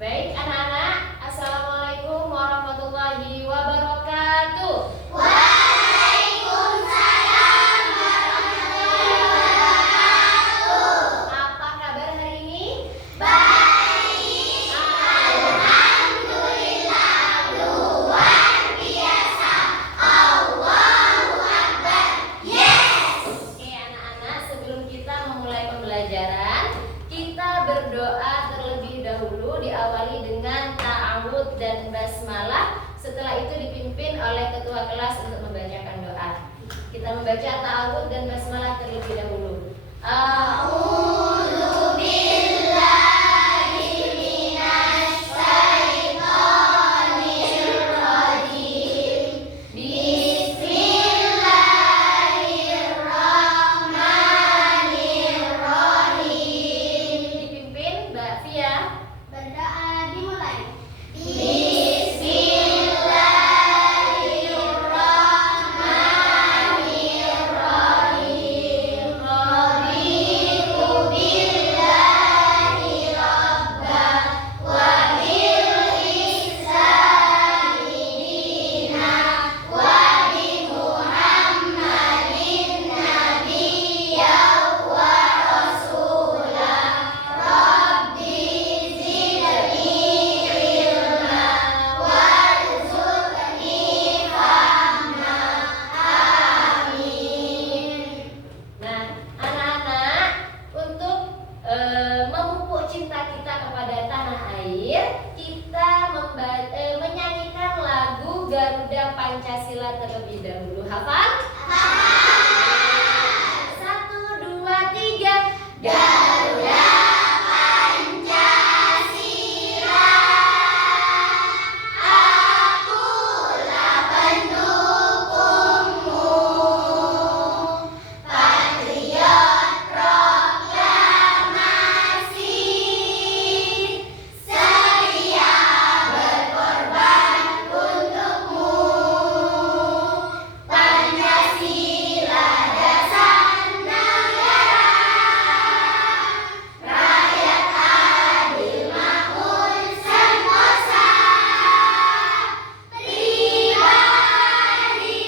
Baik anak-anak, Assalamualaikum warahmatullahi wabarakatuh. Waalaikumsalam warahmatullahi wabarakatuh. Apa kabar hari ini? Baik, alhamdulillah, luar biasa. Allahu Akbar. Yes. Oke anak-anak, sebelum kita memulai pembelajaran, kita berdoa terlebih dahulu, diawali dengan ta'awudz dan basmalah. Setelah itu dipimpin oleh ketua kelas untuk membacakan doa. Kita membaca ta'awudz dan basmalah terlebih dahulu. A'udzu billahi minasy syaithanir rajim. Bismillahirrahmanirrahim. Dipimpin Mbak Fia. Berdoa dimulai. Bismillahirrahmanirrahim. Raditu billahi rabba wa bil islami dina wa bi Muhammadin nabiyyan wa rasulah. Rabbi zidni ilma warzuqni fahma. Amin. Nah, anak-anak, untuk memupuk cinta kita kepada tanah air, kita menyanyikan lagu Garuda Pancasila terlebih dahulu. Hafal? Satu, dua, tiga. Garuda Pancasila, akulah pendukungmu. Patriot proklamasi, sedia berkorban untukmu. Pancasila dasar negara, rakyat adil makmur sentosa, pribadi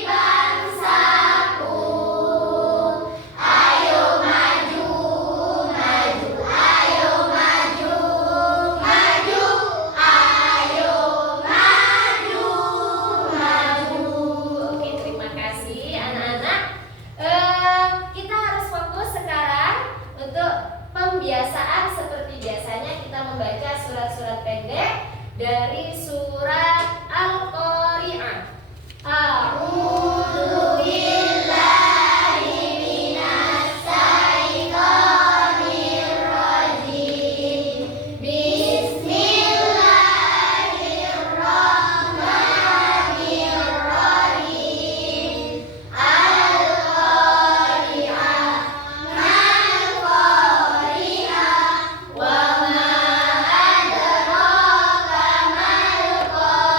bangsaku. Ayo maju, maju, ayo maju, maju, ayo maju, maju. Oke, terima kasih anak-anak. Kita harus fokus sekarang untuk pembiasaan. Seperti biasanya kita membaca surat-surat pendek dari surat Al-Qari'ah. A'udzu billahi minasy syaithanir rajim. Bismillahirrahmanirrahim. Al-Qari'ah, mal-Qari'ah, wa ma adraka mal-Qari'ah.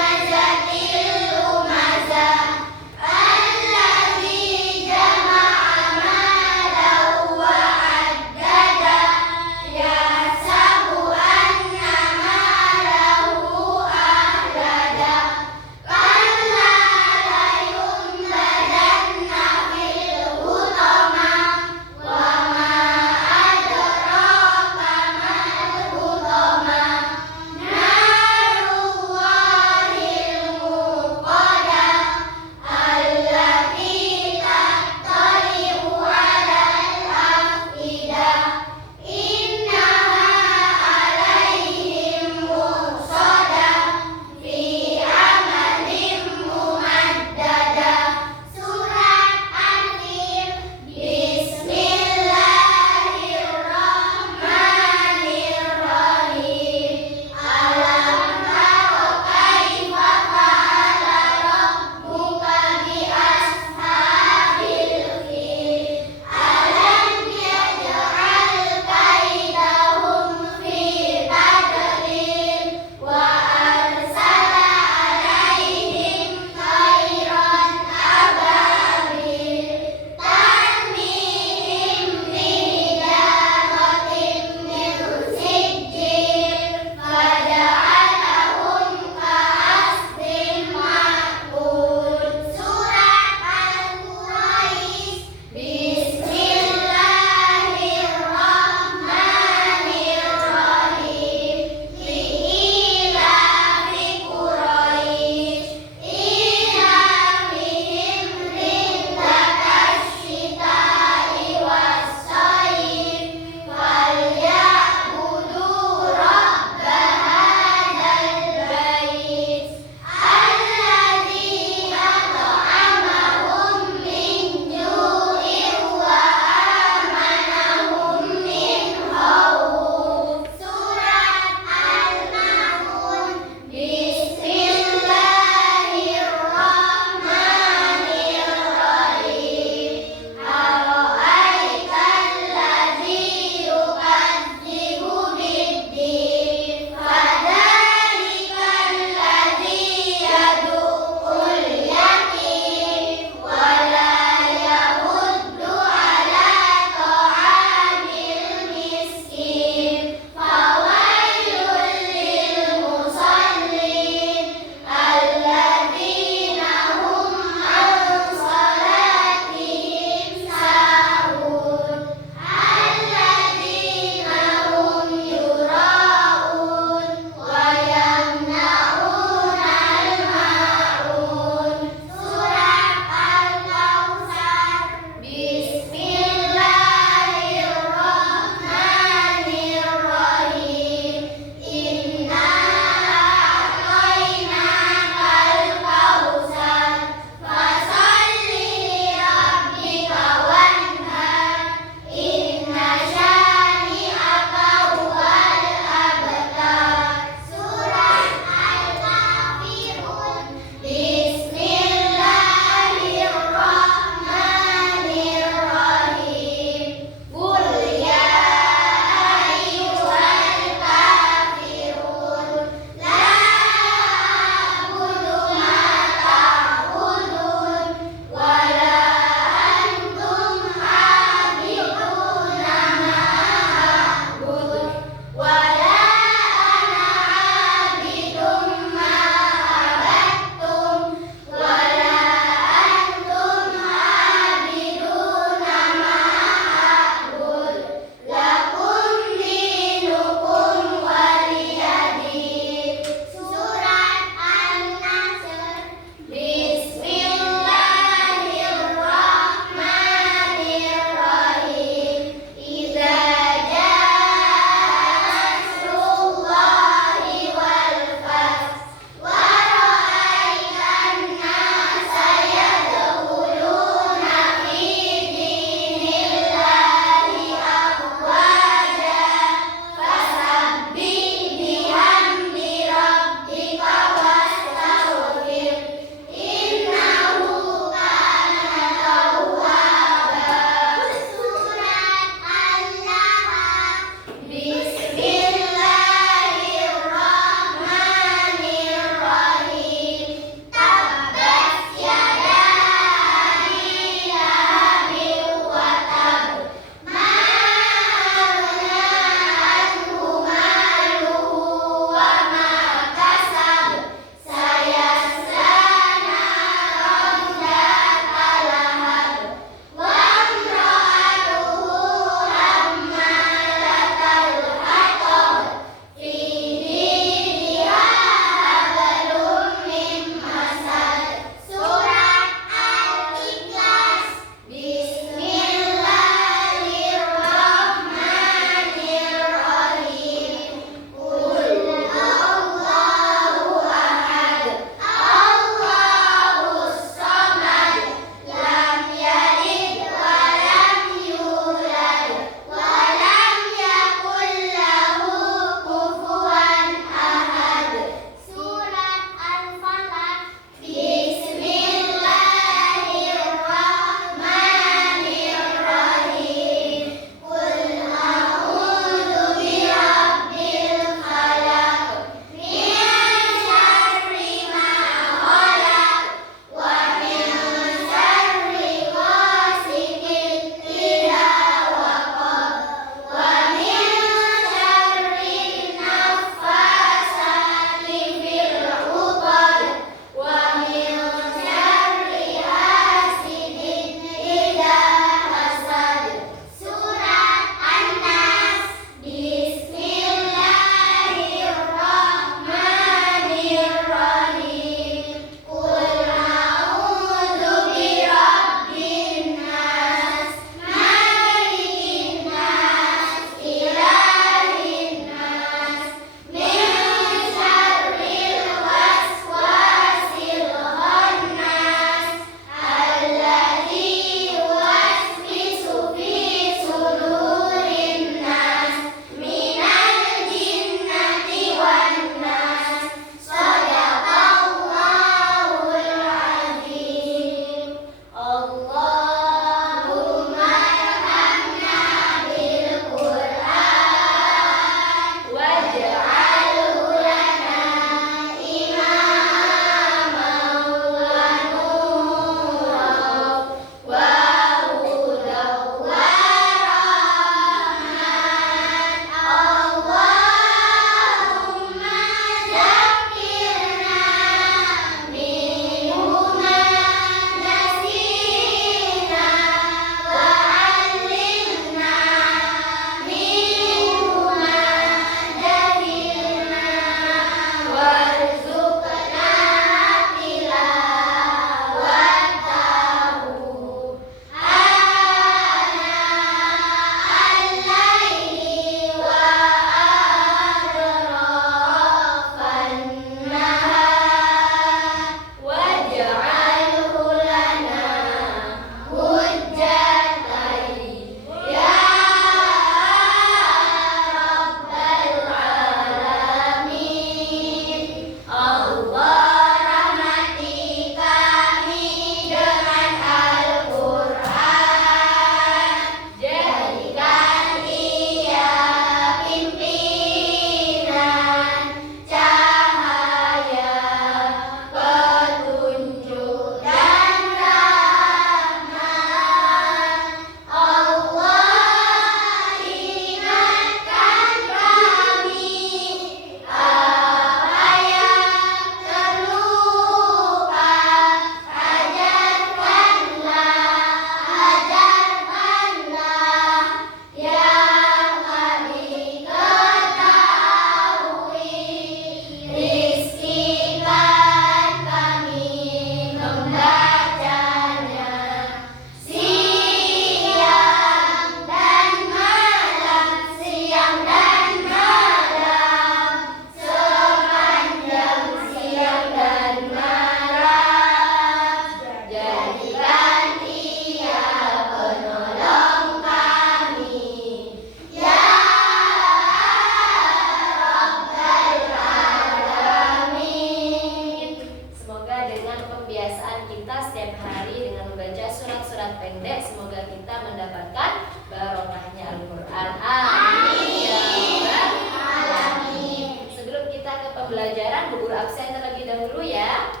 pendek, semoga kita mendapatkan barokahnya Al-Quran. Amin ya rabbal alamin. Sebelum kita ke pembelajaran, Bu Guru absen terlebih dahulu ya.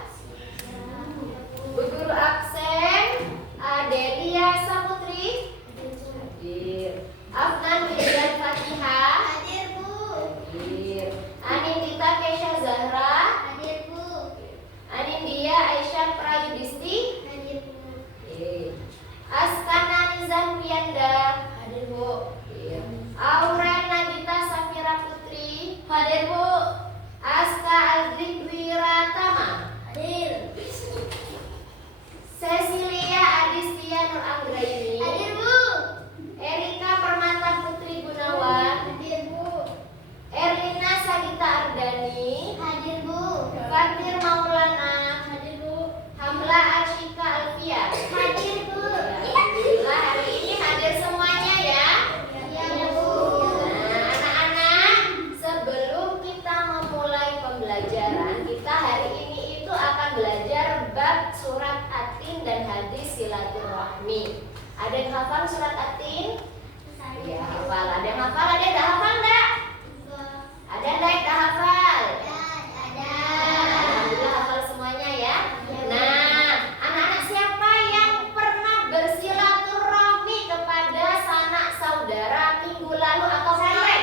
Bu Guru absen Adelia Saputri hadir. Afnan Widian Fatihah Hadir, Bu. hadir. Anindita Kesha Zahra Hadir, Bu. Anindya Aisyah Prayudisti Hadir, Bu. Askana Nizam Wiyanda Hadir, Bu. Auren Nagita Safira Putri Hadir, Bu. Aska Aldrik Wiratama Hadir. Cecilia Adistia Nur Anggraini Hadir, Bu. Erika Permata Putri Gunawan Hadir, Bu. Erlina Sagita Ardani Hadir, Bu. Fatir Maulana Hadir, Bu. Hamla Arshika Alfia. Hadir, Bu. Alhamdulillah hari ini hadir semuanya ya. Ya, Bu. Nah, anak-anak, sebelum kita memulai pembelajaran, kita hari ini itu akan belajar bab surat At-Tin dan hadis silaturahmi. Ada yang hafal surat At-Tin? Ya, hafal. Ada yang hafal? Ada yang dah hafal enggak? Ada yang dah hafal? Alhamdulillah hafal semuanya ya. Nah, anak-anak siapa yang pernah bersilaturahmi kepada sanak saudara minggu lalu atau kemarin?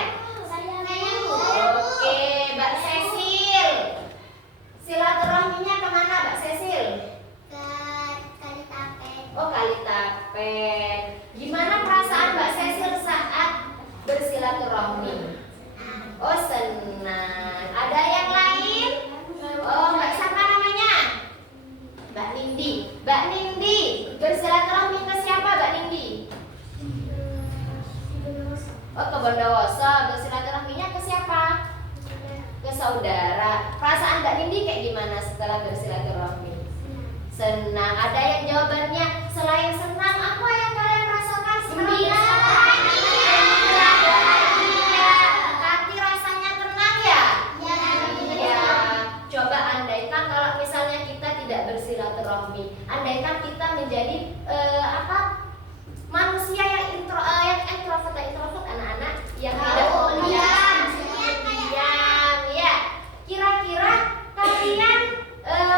Oke, Mbak Cecil. Silaturahminya kemana Mbak Cecil? Oh, Kalitapen. Gimana perasaan Mbak Cecil saat bersilaturahmi? Oh, senang. Ada yang lain? Oh, Mbak siapa namanya? Mbak Nindi. Mbak Nindi, bersilaturahmi ke siapa Mbak Nindi? Oh, ke Bondowoso. Bersilaturahminya ke siapa? Ke saudara. Perasaan Mbak Nindi kayak gimana setelah bersilaturahmi? Senang. Ada yang jawabannya selain senang, apa yang kalian rasakan setelah hati rasanya tenang ya? Ya. Coba andaikan kalau misalnya kita tidak bersilaturahmi, andaikan kita menjadi manusia yang introvert anak-anak yang tidak diam, ya. Kira-kira kalian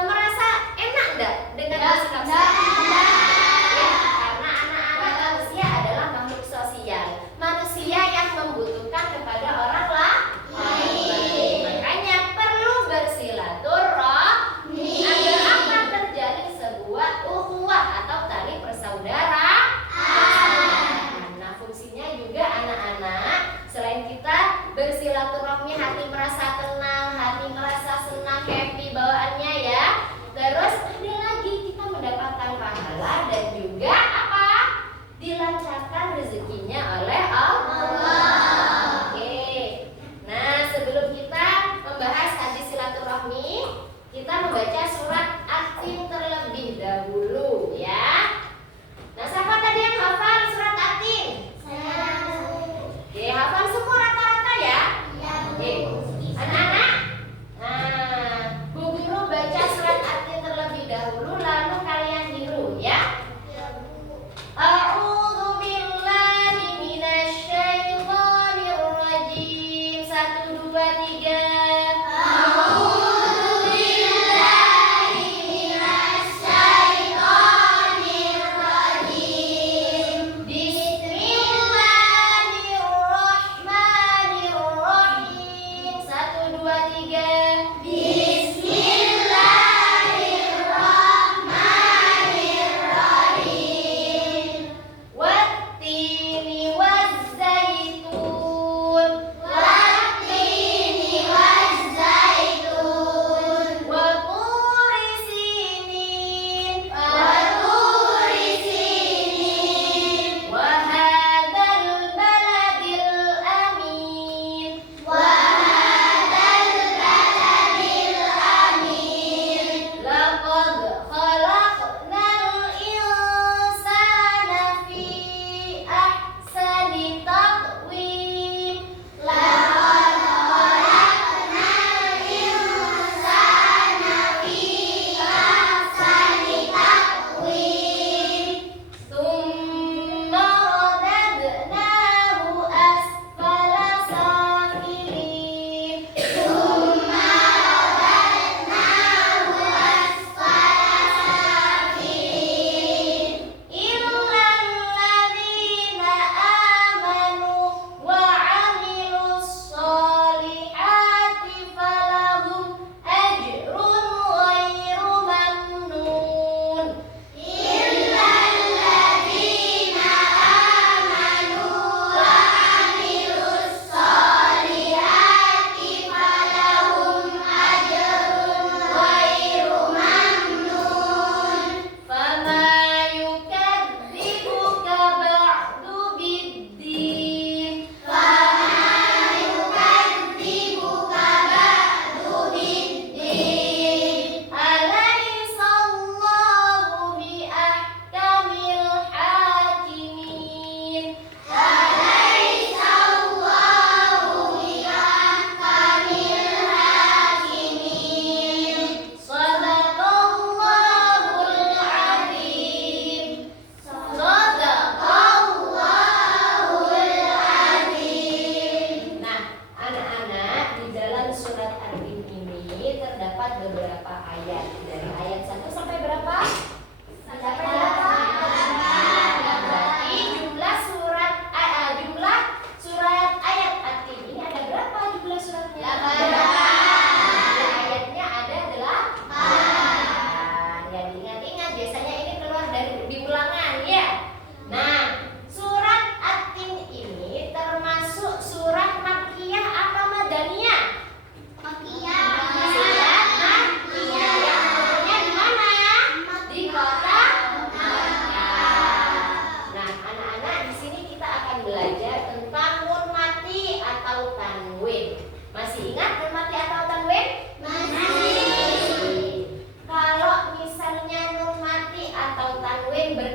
merasa enak enggak dengan bersikap seperti itu?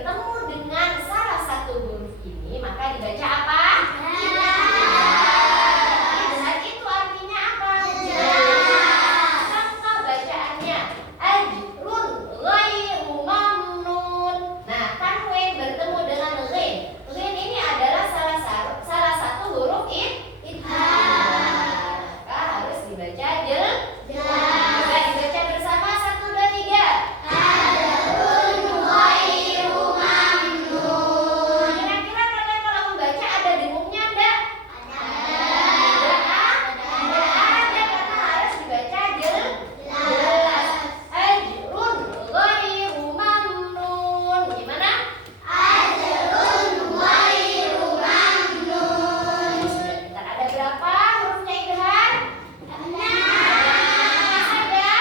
bertemu dengan salah satu huruf ini, maka dibaca apa? Benar, itu artinya apa? Contoh bacaannya, ajrun ghairu mamnun. Nah, tanwin bertemu dengan ghin. Ghin ini adalah salah satu huruf idgham. Maka harus dibaca jelas. Coba dibaca bersama 1, 2, 3. Kira-kira kalian kalau membaca ada dengungnya enggak? Ada, karena harus dibaca jelas. Ajrun ghairu mamnun. Gimana? Sudah pintar. Ada berapa hurufnya idgham? Ada saja.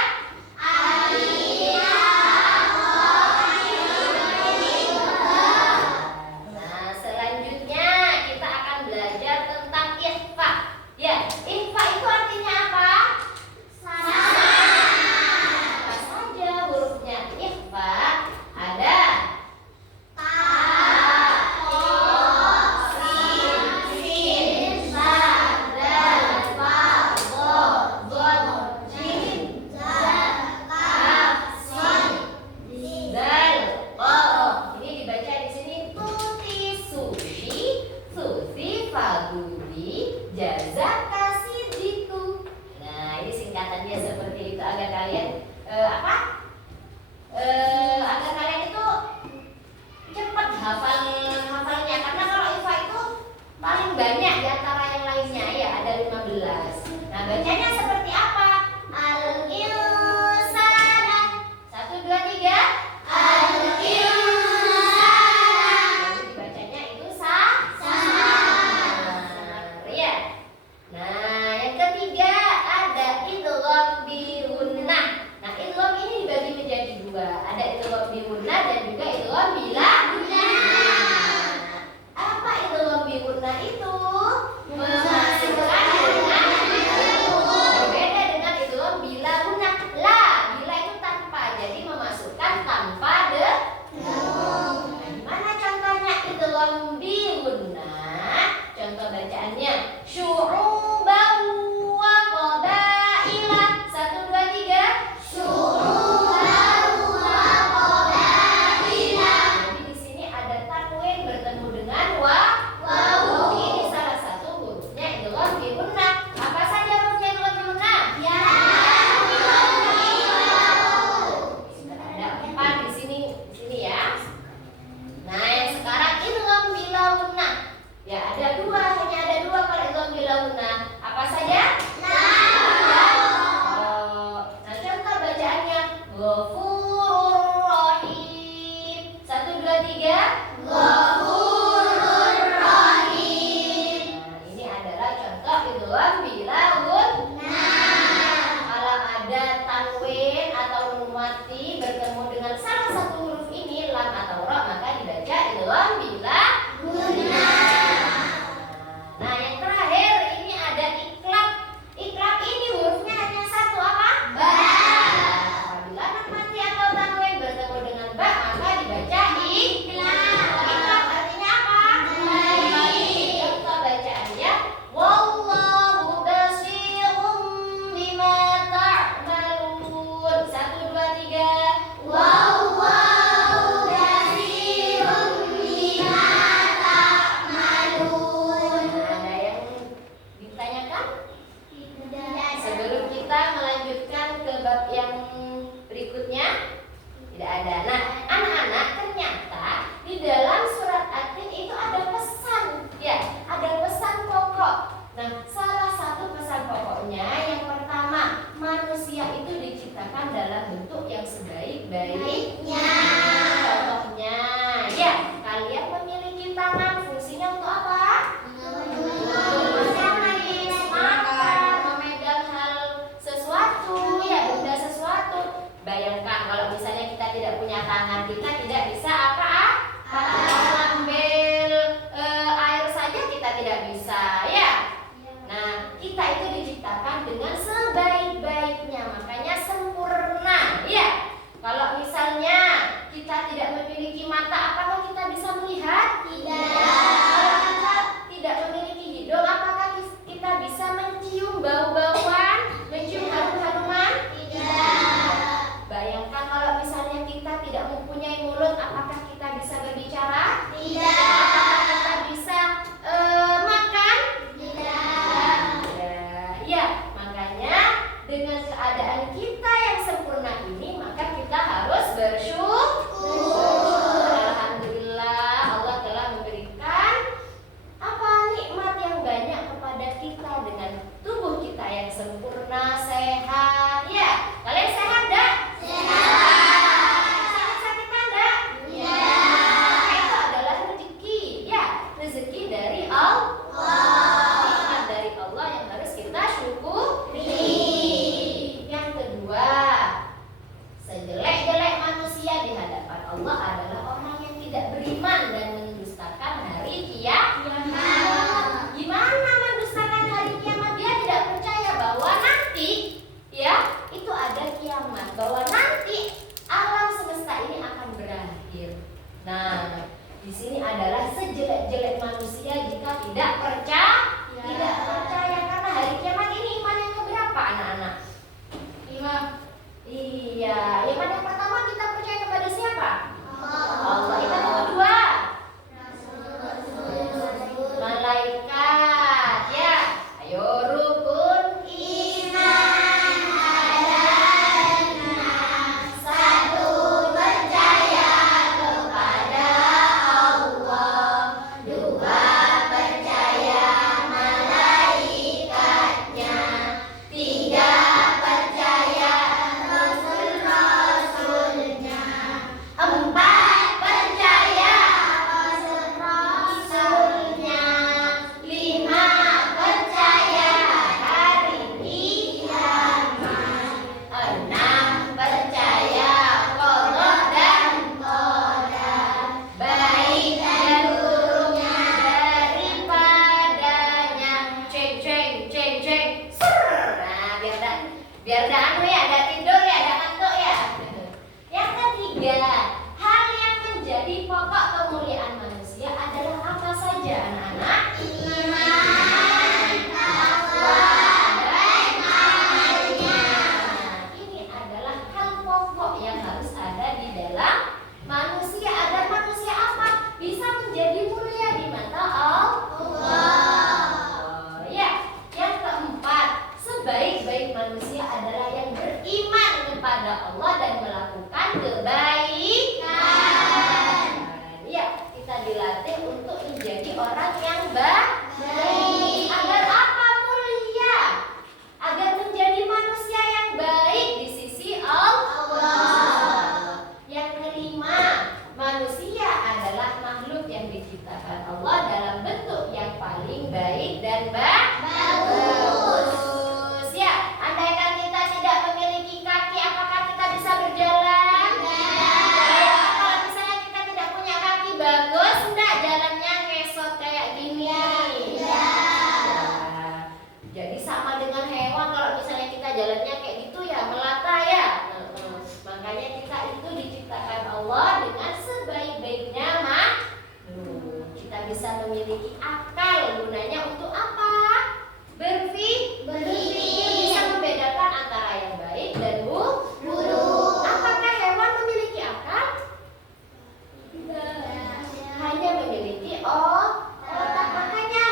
Nah, selanjutnya kita akan belajar tentang ikhfa. Ya, ikhfa itu artinya apa? Apa saja hurufnya ikhfa? Ada dal, oh, ini dibaca di sini tuti sushi, susi fagudi, jaza kasih jitu. Nah, ini singkatannya seperti itu agar kalian agar kalian itu cepat hafalnya, karena kalau ikhfa itu paling banyak di antara yang lainnya ya, ada 15. Nah, bacanya seperti apa? Al-insana. 1, 2, 3. Jadi dibacanya itu ya. Nah, yang ketiga ada idgham bi gunnah. Nah, idgham ini dibagi menjadi dua. Ada idgham bi gunnah dan juga idgham bila gunnah. Apa idgham bi gunnah itu? Memasukkan dengan berbeda dengan idgham bila gunnah. Bila itu tanpa, jadi memasukkan tanpa dengung. Nah, gimana contohnya idgham bi gunnah? Contoh bacaannya syu'uban wa qabaila. 1, 2, 3. Jadi di sini ada tanwin bertemu dengan wawu. Ini salah satu hurufnya idgham bi gunnah. Apa saja hurufnya idgham bi gunnah? Ada 4 di sini ya. Nah, yang sekarang idgham bila gunnah. Ya, ada 2, hanya ada 2 kalau idgham bila gunnah. Apa saja? Nah, contoh bacaannya Ghafurur Rahim. 1, 2, 3. Nah, ini adalah contoh idgham bila gunnah. Kalau ada tanwin atau nun mati bertemu dengan salah satu huruf ini, lam atau ra, maka dibaca idgham bila gunnah. Nah, yang terakhir ini ada iklab. Iklab ini hurufnya hanya satu, apa? Ba. Apabila nun mati atau tanwin bertemu dengan ba, maka dibaca iklab. Iklab beriman dan mendustakan hari kiamat. Gimana mendustakan hari kiamat? Dia tidak percaya bahwa nanti ya itu ada kiamat, bahwa nanti alam semesta ini akan berakhir. Nah, di sini adalah sejelek-jelek manusia jika tidak percaya karena hari kiamat ini iman yang keberapa anak-anak? 5. Iya, iman yang pertama kita percaya kepada siapa? Allah. Iman yang kedua? Malaikat. Ya, ayo rukun iman adalah satu, percaya kepada Allah. Dua, percaya malaikatnya. Tiga, percaya rasul-rasulnya. Empat, percaya rasul-rasulnya. Lima, percaya hari kiamat. Enam, percaya qada dan qadar, baik dan buruknya daripadanya. Ceng ceng ceng ceng. Ser. Nah, biar dah anu ya, ada tidur ya, ada ngantuk ya. Yang ketiga, hal yang menjadi pokok kemuliaan manusia adalah apa saja anak-anak? Iman, takwa, dan amalnya. Ini adalah hal pokok yang harus ada di dalam manusia agar manusia apa? Bisa menjadi mulia di mata Allah. Ya, yang keempat, sebaik-baik manusia adalah yang beriman kepada Allah dan melakukan kebaikan. Ya, kita dilatih untuk menjadi orang yang baik. Agar apa? Mulia. Agar menjadi manusia yang baik di sisi Allah. Yang kelima, manusia adalah makhluk yang diciptakan Allah dalam bentuk yang paling baik dan bagus. Ya, andaikan kita tidak memiliki kaki, apakah kita bisa berjalan? Bayangkan kalau misalnya kita tidak punya kaki, bagus enggak jalannya ngesot kayak gini? Ya. Jadi sama dengan hewan, kalau misalnya kita jalannya kayak gitu ya melata ya. Makanya kita itu diciptakan Allah dengan sebaik-baiknya makhluk. Kita bisa memiliki akal, gunanya untuk apa? Berpikir, bisa membedakan antara yang baik dan buruk. Apakah hewan memiliki akal? Hanya memiliki otak. Makanya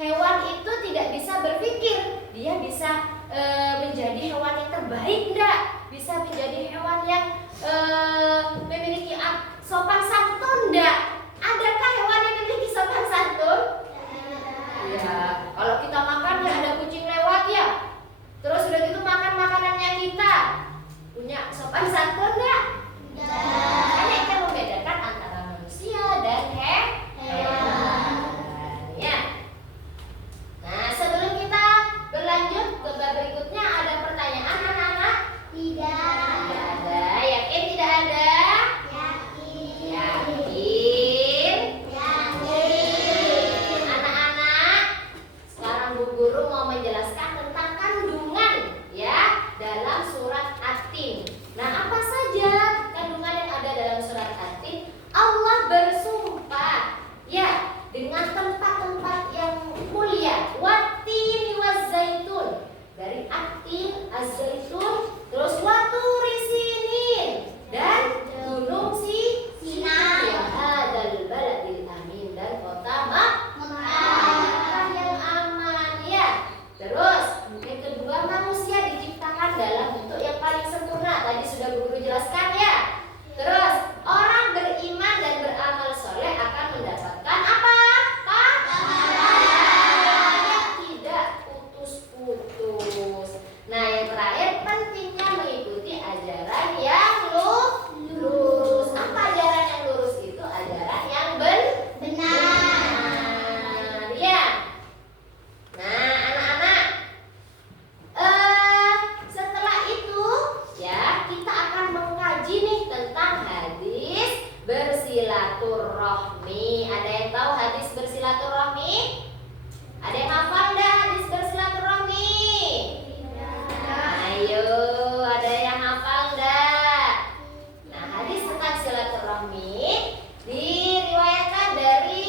hewan itu tidak bisa berpikir. Dia bisa menjadi hewan yang terbaik enggak? Bisa menjadi hewan yang memiliki sopan santun enggak? Adakah hewan yang memiliki sopan santun? Ya, kalau kita makan ya ada kucing lewat ya. Terus udah gitu makan makanannya kita. Punya sopan santun enggak? Hanya kita membedakan antara manusia dan hewan. Ya. Nah, sebelum kita berlanjut ke bab berikutnya, ada pertanyaan anak-anak? Tidak ada. Yakin tidak bersilaturahmi. Ada yang tahu hadis bersilaturahmi? Ada yang hafal enggak hadis bersilaturahmi? Ayo, ada yang hafal enggak? Nah, hadis tentang silaturahmi diriwayatkan dari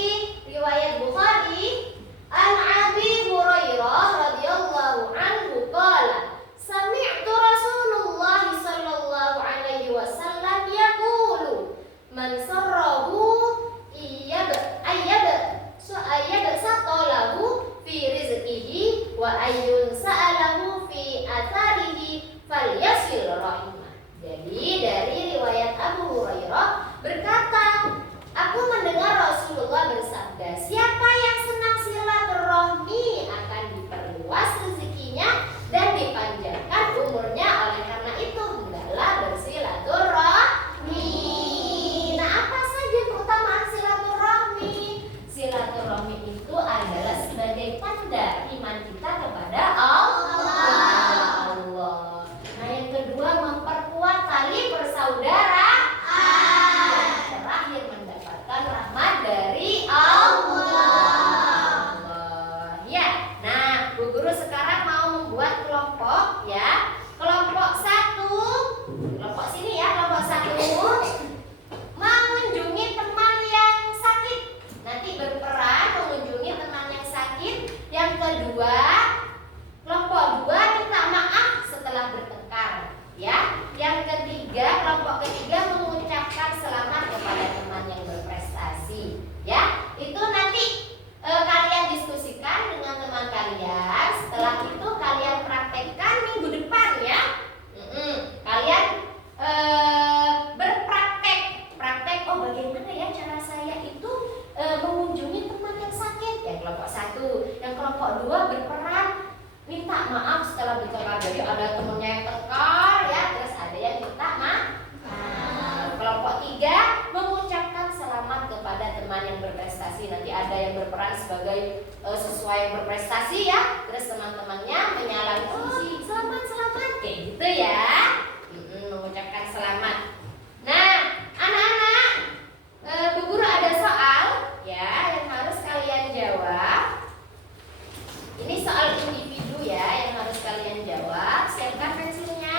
riwayat Bukhari an Abi Hurairah radhiyallahu anhu qala sami'tu Rasulullah sallallahu alaihi wasallam yaqulu man sarrahu ayyab saqalahu fi rizqihi wa ayyun sa'alahu fi atharihi falyasil rahimah. Jadi dari riwayat Abu Hurairah berkata, aku mendengar Rasulullah bersabda, siapa yang senang silaturahmi akan diperluas rezekinya dan dipanjangkan umurnya. Oleh karena itu hendaklah bersilaturahmi. Nah, apa saja keutamaan silaturahmi? Silaturahmi itu adalah sebagai tanda iman kita kepada Allah. Nah, yang kedua memperkuat tali persaudaraan. Terakhir mendapatkan rahmat dari Allah. Ya, nah Bu Guru sekarang mau membuat kelompok ya. Kelompok 1, kelompok sini ya, kelompok 1 mengunjungi teman yang sakit. Nanti berperan mengunjungi teman yang sakit. Yang kedua, kelompok 2 minta maaf setelah bertengkar ya. Yang ketiga, kelompok ketiga mengucapkan selamat kepada teman yang berprestasi ya. Itu nanti kalian diskusikan dengan teman kalian. Setelah itu kalian praktekkan minggu depan ya. Kalian praktek oh bagaimana ya cara saya itu mengunjungi teman yang sakit. Yang kelompok 1, yang kelompok 2 berperan minta maaf setelah bertengkar. Jadi ada temennya yang tengkar ya, terus ada yang minta maaf. Kelompok 3 mengucapkan selamat kepada teman yang berprestasi. Nanti ada yang berperan sebagai sesuai yang berprestasi ya. Terus teman-temannya menyalahi puji, selamat kayak gitu ya. Mengucapkan selamat. Nah, anak-anak, Bu Guru ada soal ya yang harus kalian jawab. Ini soal individu ya yang harus kalian jawab. Siapkan pensilnya.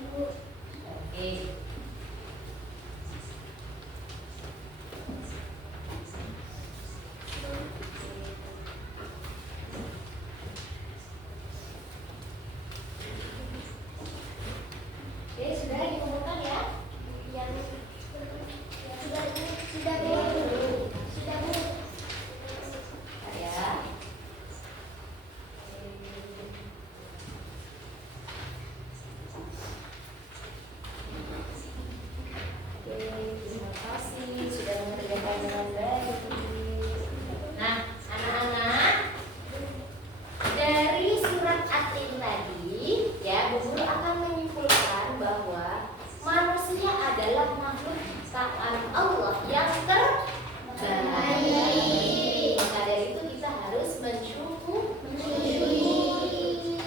Ibu. Oke. Oke, sudah dikumpulkan ya? Yang sudah Bu. Sudah Bu. Sudah Bu. Ya. Oke, terima kasih sudah mengerjakan dengan baik. Nah, anak-anak, dari surat At-Tin tadi, ya, Bu Guru akan menyimpulkan bahwa manusia adalah makhluk ciptaan Allah yang terbaik. Maka dari itu kita harus mensyukuri.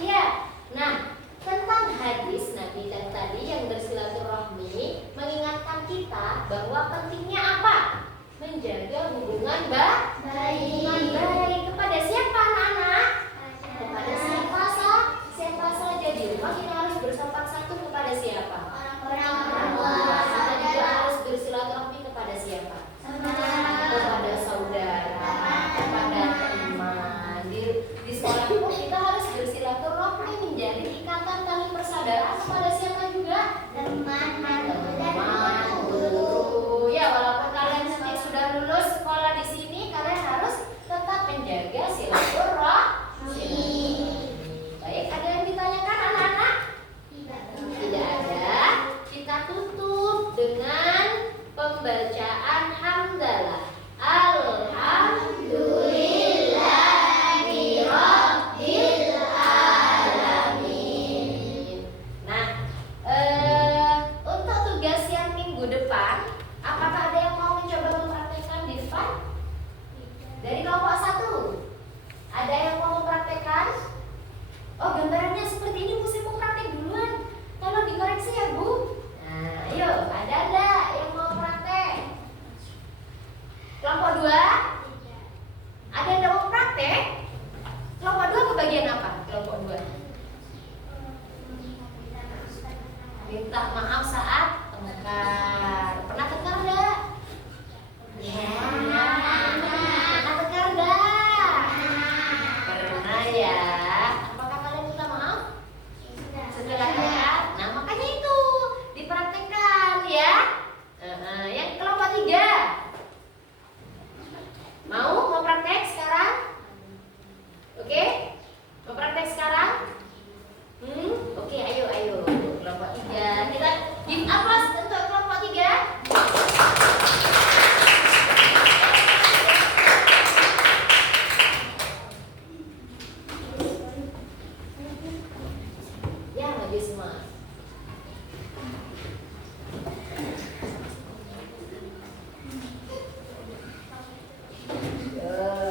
Ya, nah tentang hadis Nabi dan tadi yang bersilaturahmi mengingatkan kita bahwa pentingnya apa? Menjaga hubungan baik kepada siapa anak-anak? Kepada siapa saja di rumah kita harus bersopan santun kepada siapa? Orang tua. Kita juga harus bersilaturahmi kepada siapa? Kepada saudara, kepada teman. Di sekolah pun kita harus bersilaturahmi, menjadi ikatan tali persaudaraan kepada siapa juga? Teman, dan Teman, guru. Ya, walaupun kalian nanti sudah lulus sekolah di sini, kalian harus tetap menjaga silaturahmi. Baik, ada yang ditanyakan anak-anak? Tidak ada. Kita tutup dengan pembacaan hamdalah. Alhamdulillahirabbil alamin. Nah, untuk tugas yang minggu depan, apakah ada yang mau mencoba mempraktekkan di depan? Dari kelompok 1. Ada yang mau mempraktekkan? Oh, gambarannya seperti ini, Bu. Saya mau praktek duluan. Tolong dikoreksi ya, Bu. Nah, ayo, ada enggak yang mau praktek? Kelompok 2? Ada yang mau praktek? Kelompok 2 kebagian apa? Kelompok 2 minta maaf saat tengkar. Pernah tengkar enggak? Ya. Pernah tengkar enggak? Pernah ya. Apakah kalian minta maaf setelah tengkar? Nah, makanya itu dipraktekkan ya. Yang kelompok 3 mau praktek sekarang? Oke? Mau praktek sekarang? Oke, ayo. Kelompok 3. Kita give applause untuk kelompok 3. Ya, maju semua.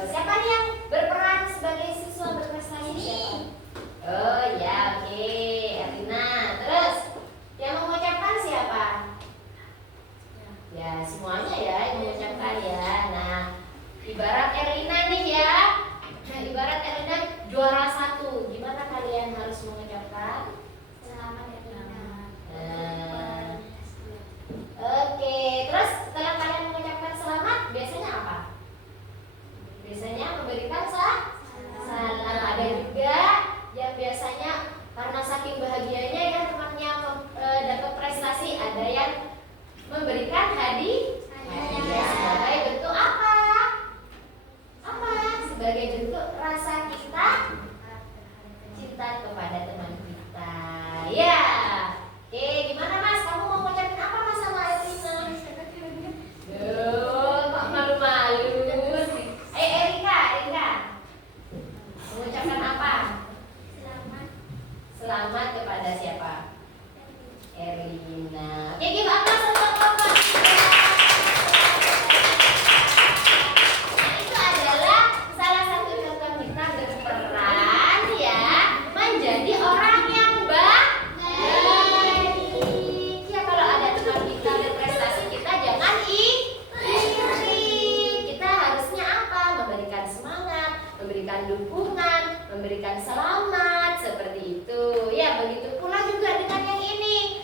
Siapa nih yang berperan sebagai siswa berprestasi siapa? Oh ya, oke, Erina. Terus yang mengucapkan siapa? Ya, semuanya ya yang mengucapkan ya. Nah, ibarat Erina nih ya. Ibarat Erina juara 1. Gimana kalian harus mengucapkan? Selamat ya, Oke, terus setelah kalian mengucapkan selamat, biasanya apa? Biasanya memberikan salam. Ada juga yang biasanya karena saking bahagianya ya temannya dapat prestasi, ada yang memberikan hadiah sebagai bentuk apa? Sebagai bentuk rasa kita cinta kepada teman kita. Ya. Oke, gimana Mas? Kamu mau ngucapin apa Mas sama Erina? Kok malu-malu? Erika. Mengucapkan apa? Selamat kepada siapa? Erina. Oke, give applause untuk kelompok. Nah, itu adalah salah satu contoh kita berperan ya menjadi orang yang baik. Ya, kalau ada teman kita berprestasi, kita jangan iri. Kita harusnya apa? Memberikan semangat, memberikan dukungan, memberikan selamat, seperti itu. Ya, begitu pula juga dengan yang ini.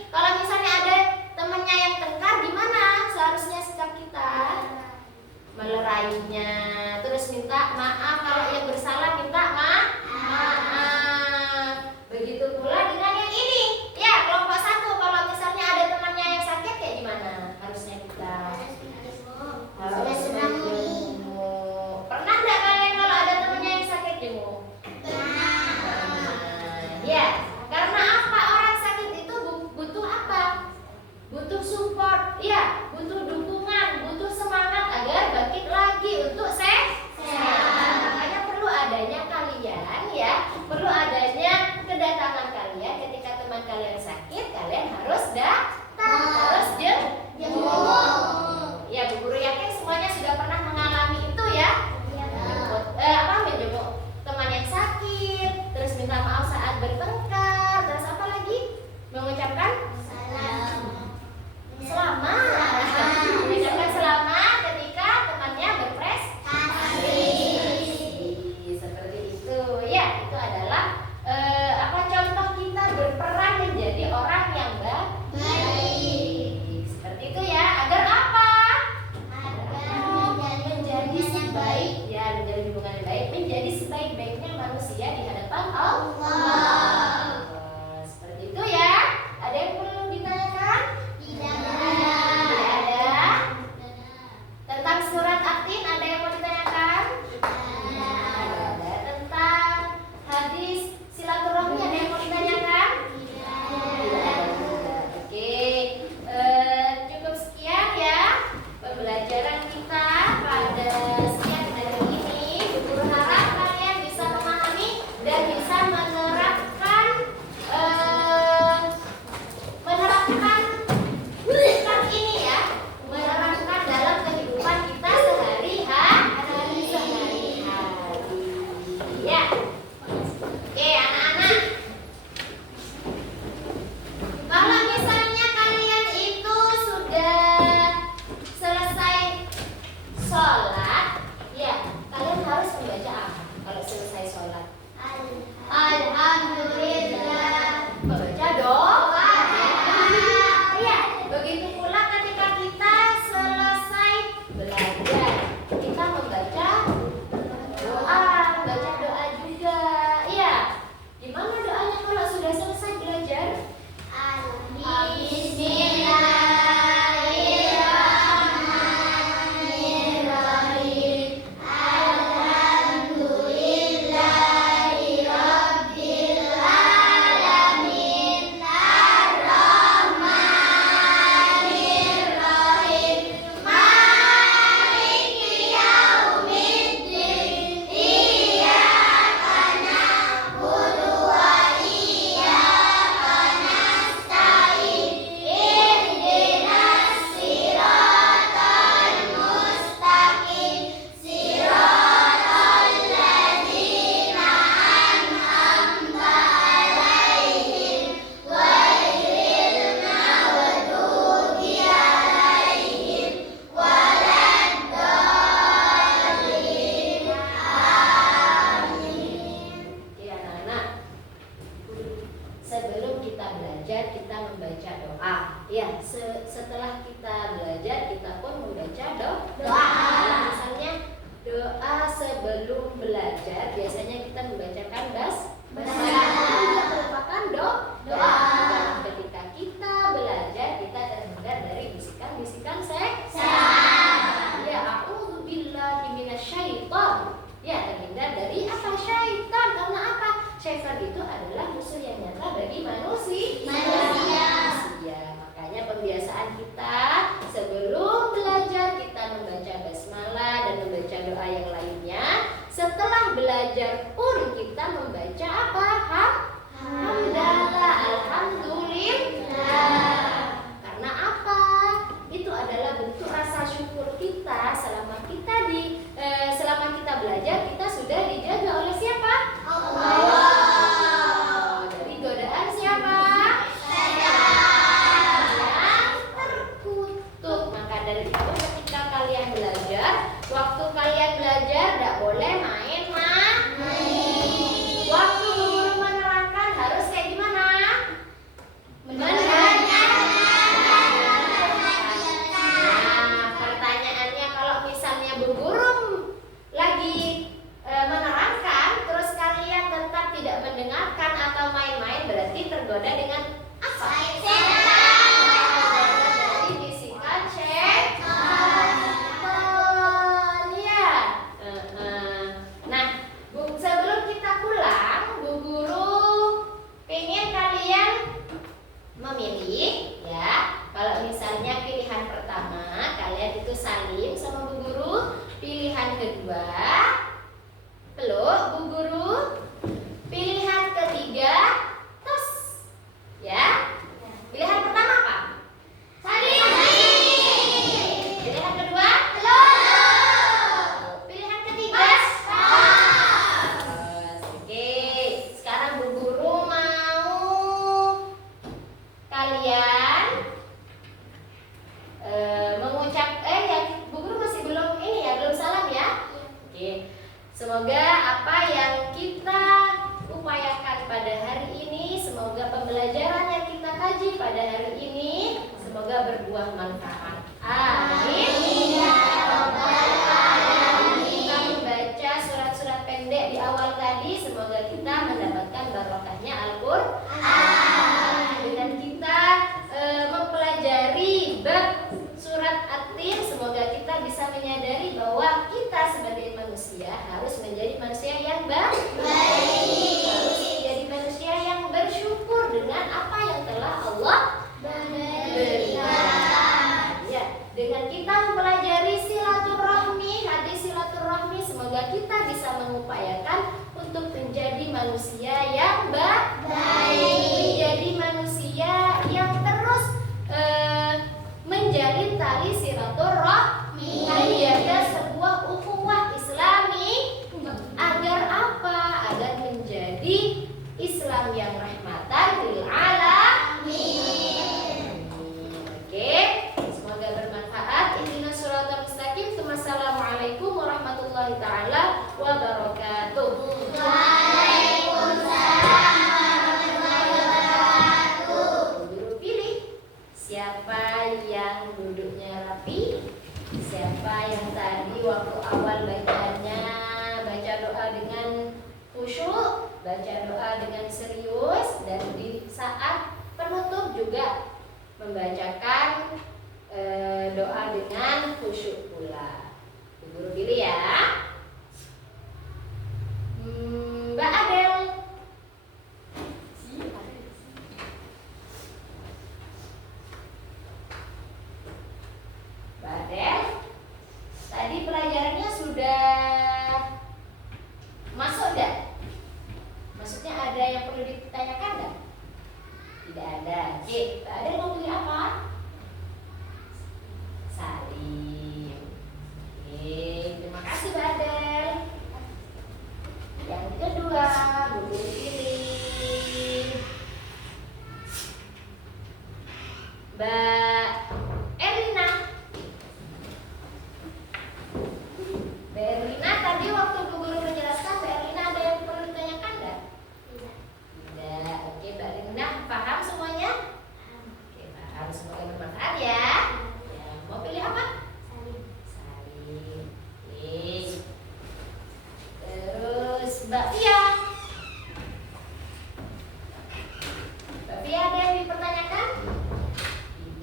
sebelum kita belajar kita membaca doa. Ya, setelah kita belajar kita pun membaca doa. Misalnya doa sebelum belajar biasanya kita membacakan basmalah. Kita merupakan doa. Dan ketika kita belajar kita terhindar dari bisikan-bisikan setan. Ya, a'udzubillahi minasyaiton. Ya, terhindar dari apa? Syaitan. Karena apa? Syaitan itu adalah musuh yang nyata bagi manusia. Makanya pembiasaan kita sebelum belajar kita membaca basmalah dan membaca doa yang lainnya. Setelah belajar pun kita membaca apa? Hamdalah, alhamdulillah. Karena apa? Itu adalah bentuk rasa syukur kita selama kita belajar kita sudah dijaga oleh siapa? Allah. Dari godaan siapa? Yang terkutuk. Maka dari itu ketika kalian belajar, waktu kalian belajar tidak boleh main. Waktu guru menerangkan harus kayak gimana? Pertanyaannya kalau misalnya Bu Guru lagi menerangkan terus kalian tetap tidak mendengarkan atau main-main, berarti tergoda dengan apa? Dari bisikan setan. Ya. Nah, sebelum kita pulang, Bu Guru pengen kalian memilih, ya. Kalau misalnya pilihan pertama kalian itu salim sama Bu Guru, pilihan kedua peluk Bu Guru, pilihan ketiga tos, ya. Pilihan pertama apa? Salim. Pilihan kedua peluk. Pilihan ketiga tos. Oke, sekarang Bu Guru mau kalian mengucap ya, Bu Guru masih belum ini ya, belum salam ya. Oke. Semoga apa yang kita upayakan pada hari ini, semoga pembelajaran yang kita kaji pada hari ini semoga berbuah manfaat. Amin. Kita membaca surat-surat pendek di awal tadi, semoga kita mendapatkan barokahnya Al-Qur'an. Dengan kita mempelajari bab surat At-Tin, semoga kita bisa menyadari bahwa kita sebagai manusia harus menjadi manusia yang baik, harus menjadi manusia yang bersyukur dengan apa yang telah Allah berikan. Ya, dengan kita mempelajari silaturahmi, hadis silaturahmi, semoga kita bisa mengupayakan untuk menjadi manusia yang baik, menjadi manusia yang terus menjalin tali silaturahmi, menjaga sebuah ukhuwah Islami agar apa? Agar menjadi Islam yang rahmatan lil alamin. Oke, semoga bermanfaat. Ihdinas shiratal mustaqim. Wassalamualaikum warahmatullahi taala wabarakatuh. Waalaikumsalam warahmatullahi wabarakatuh. Guru pilih siapa yang duduknya rapi, siapa yang tadi waktu awal bacanya baca doa dengan khusyuk, baca doa dengan serius, dan di saat penutup juga membacakan doa dengan khusyuk pula. Guru pilih ya. Mbak Adel. Mbak Adel, tadi pelajarannya sudah masuk enggak? Maksudnya ada yang perlu ditanyakan enggak? Tidak ada. Oke, Mbak Adel mau pilih apa? Salim. Oke, terima kasih Mbak Adel. Yang kedua, Bu Guru pilih Mbak Erlina. Mbak Erlina, tadi waktu Bu Guru menjelaskan, Mbak Erlina ada yang perlu ditanyakan enggak? Tidak. Oke, Mbak Erlina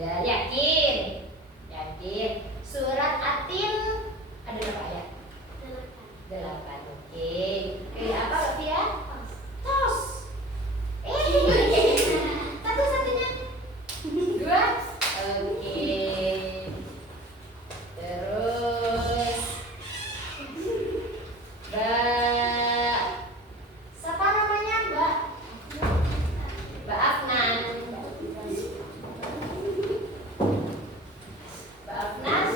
ada. Yakin? Yakin. Surat Atin ada berapa ayat? 8. Oke. Pilih apa Sofia? Tos. Satu-satunya. 2. Oke. Terus Mbak, siapa namanya Mbak? Mbak Afnan. Mbak Afnan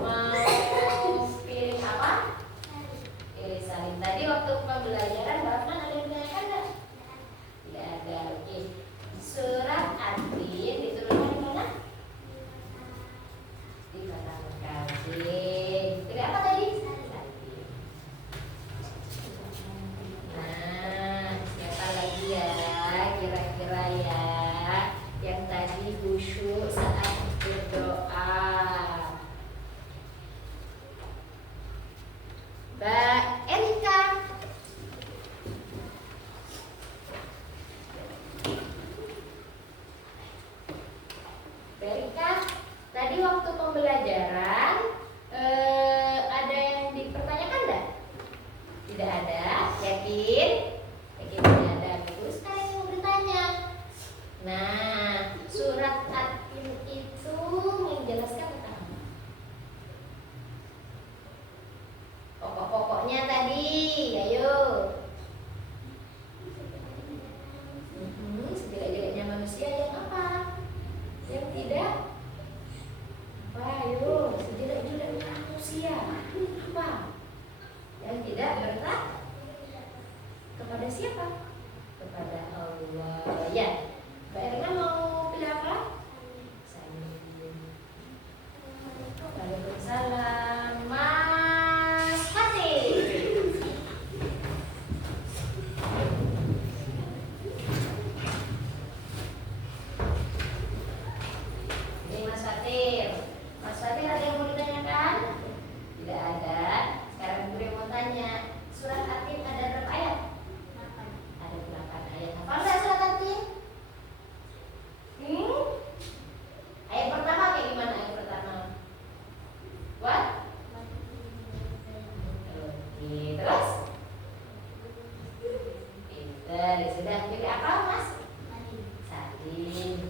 mau pilih apa? Pilih salin. Tadi waktu pembelajaran Mbak Afnan ada yang ditanyakan nggak? Tidak ada. Oke. Surat Atin diturunkan di mana? Di kata Mekah. Pilih apa tadi? Salin. Nah, siapa lagi ya? Kira-kira ya yang tadi khusyuk saat berdoa. Mbak Erika. Mbak Erika, tadi waktu pembelajaran ada yang dipertanyakan enggak? Tidak ada. Yakin? Yakin tidak ada. Ibu sekarang yang mau bertanya. Nah, surat Atin itu menjelaskan tentang apa? Pokok-pokoknya tadi, ayo. Setidak-tidaknya manusia yang apa? Yang tidak? Apa? Ayo, setidak-tidaknya manusia apa? Yang tidak berhak kepada siapa? Kepada Allah. Ya, Mbak Erina mau pilih apa? Waalaikumsalam. Mas Fatih. Ini Mas Fatih. Mas Fatih ada yang mau ditanyakan? Tidak ada. Sekarang gue mau tanya. Surat Atin ada berapa ayat? 8. Ada 8 ayat. Hafal nggak surat Atin? Ayat pertama kayak gimana ayat pertama? What? Oke, terus? Pinter, sudah pilih apa Mas? Salin.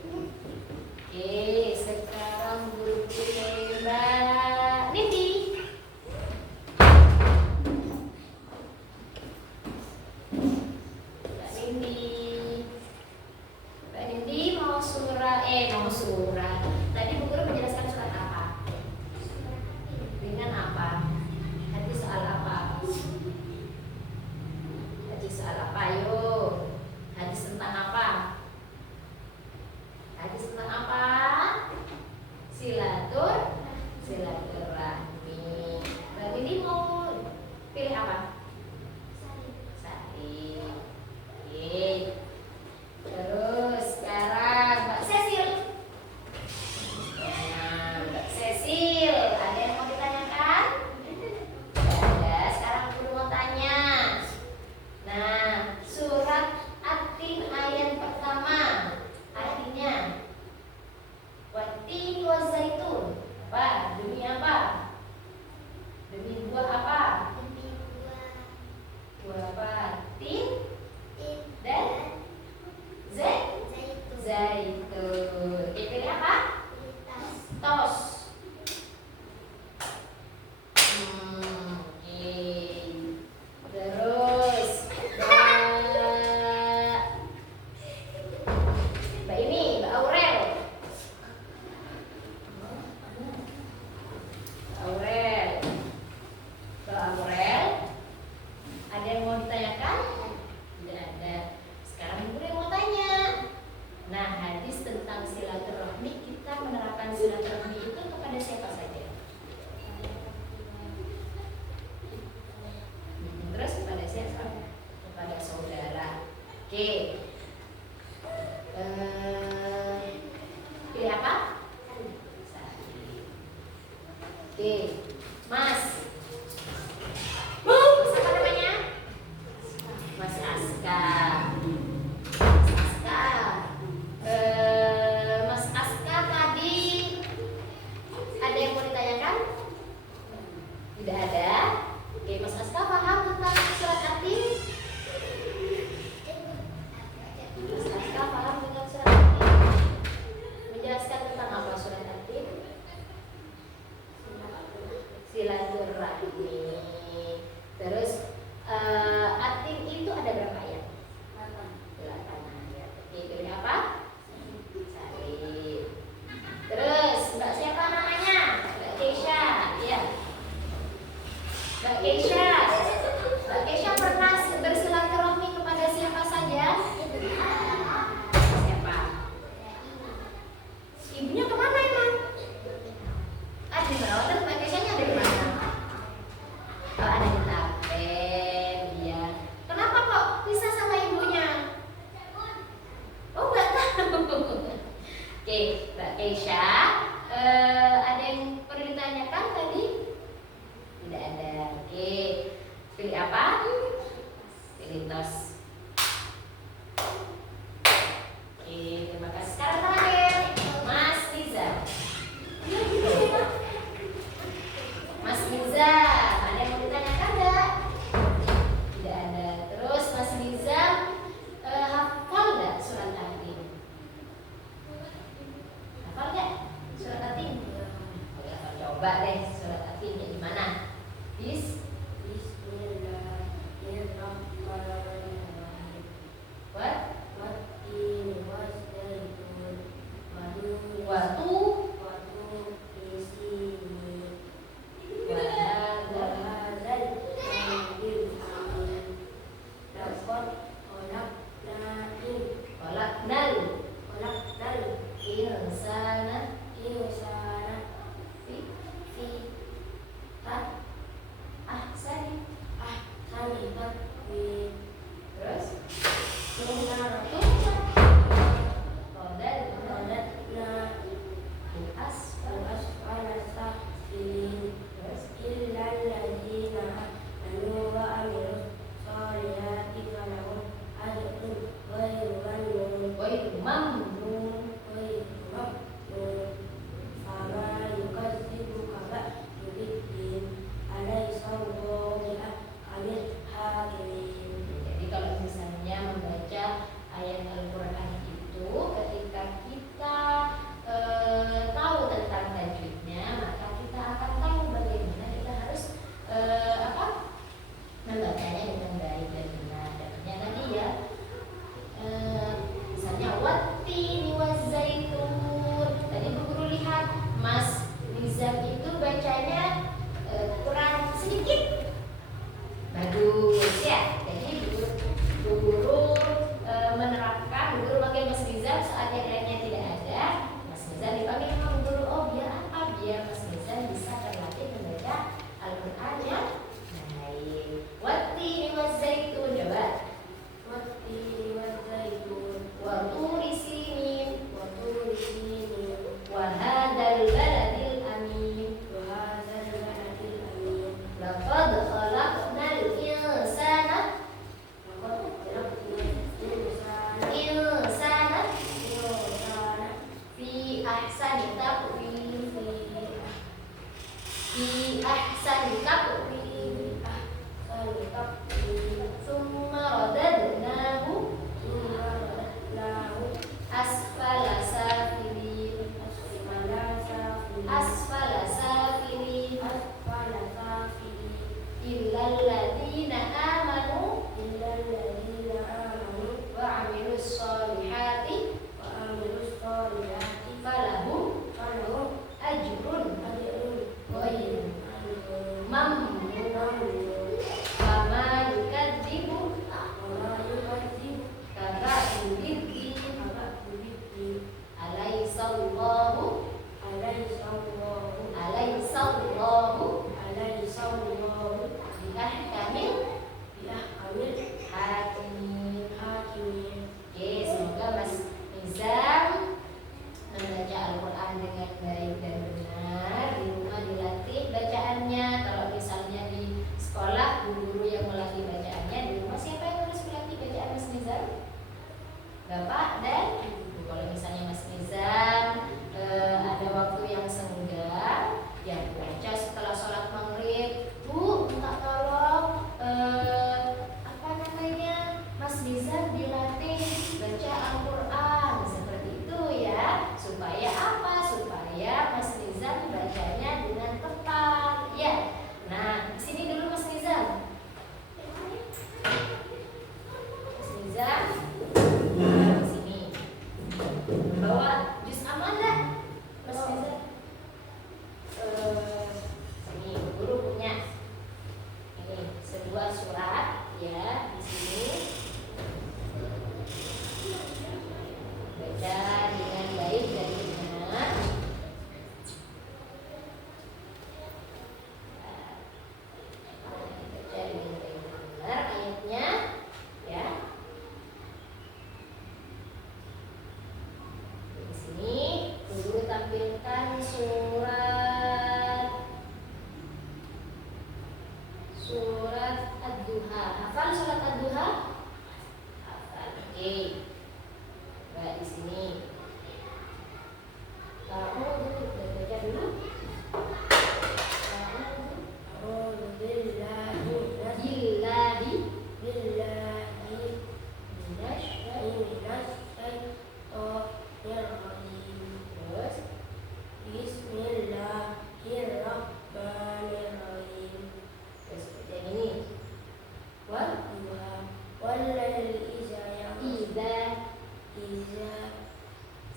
Oke, sekarang guru pilih Mbak Nindi. Mbak Nindi mau surat. Tadi Bu Guru menjelaskan surat apa? Dengan apa? Hadis soal apa? Hadis soal apa? Ayo. Hadis tentang apa? Hadis tentang apa? Silaturahmi. Mbak Nindi mau pilih apa? Salin. Oke. Terus sekarang Mbak Cecil. Nah, Mbak Cecil, ada yang mau ditanyakan? Tidak ada. Sekarang aku mau tanya. Nah, surat Atin ayat pertama artinya Watin wa zaitun. Apa? Demi apa? Demi buah apa? Buah apa? Tin dan zaitun. Oke, pilih apa? Tos. Oke. Terus Mbak ini, Mbak Aurel. Mbak Aurel, ada yang mau ditanyakan? Tidak ada. Sekarang Ibu yang mau tanya. Nah, hadis tentang Oke, Mbak Keisha, ada yang perlu ditanyakan tadi? Tidak ada. Oke, pilih apa? Pilih tos. Oke, terima kasih. Sekarang terakhir, Mas Riza. Mas Riza, ada yang mau ditanyakan enggak? Tidak ada. Terus Mas Riza, hafal enggak surat At-Tin? Hafal enggak surat At-Tin? Oke, coba deh surat At-Tin kayak gimana? Bismillahirrahmanirrahim. Watu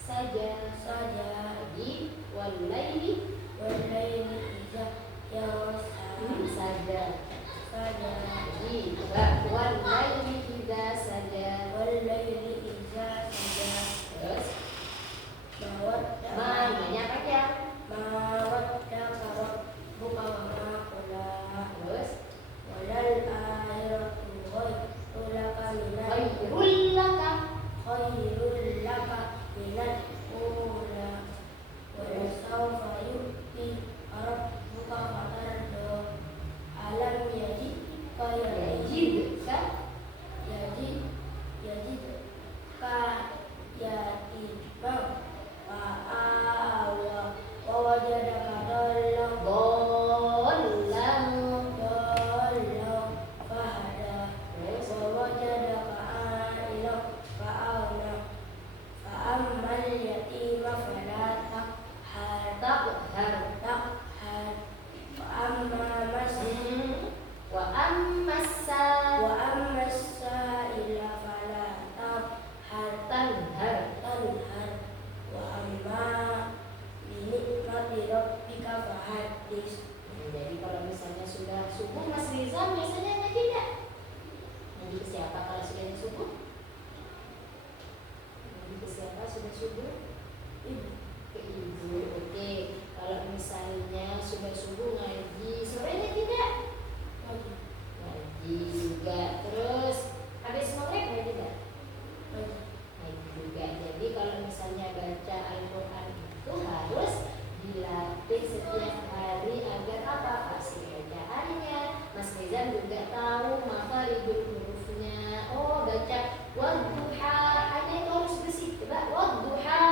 saja. Lagi walaili saja. Lagi walaili idza saja. Terus namanya apa ya? Terus khairul laka yajidka dhallan. Terus taqhar. Wa ammasa tanhar. Jadi kalau misalnya sudah subuh, Mas Rizal biasanya ngaji enggak? Ngaji ke siapa kalau sudah subuh? Ngaji ke siapa sudah subuh? Ke ibu. Oke. Kalau misalnya sudah subuh ngaji, sorenya tidak? Ngaji juga. Terus habis maghrib ngaji tidak? Ngaji juga. Jadi kalau misalnya baca Al-Quran itu harus dilatih setiap hari agar apa? Pasti bacaannya. Mas Rizal juga tahu makharijul hurufnya. Oh, baca wadduha, hanya itu harus bersih. Coba wadduha,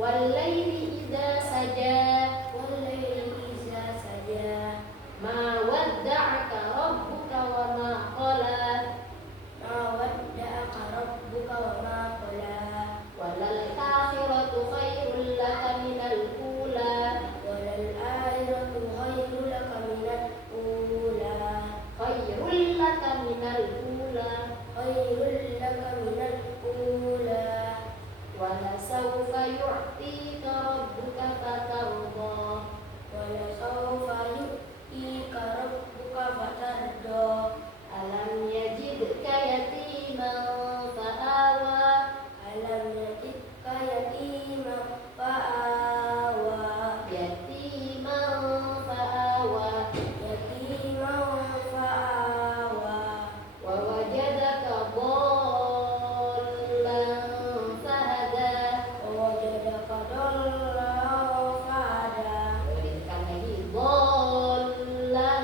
walaili idza saja, ma wadda'aka rabbuka wa ma qala, walal akhiratu khairul laka minal ula, khairul laka minal ula, wala sawfa yu'tika rabbuka fatarda. Alam yajidka yatiman fa'awa, yatiman fa'awa, wa wajadaka dhallan fahada. Berikan lagi dhallan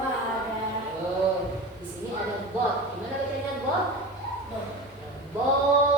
fahada. Oh, di sini ada bot. Gimana bacanya bot? Bot.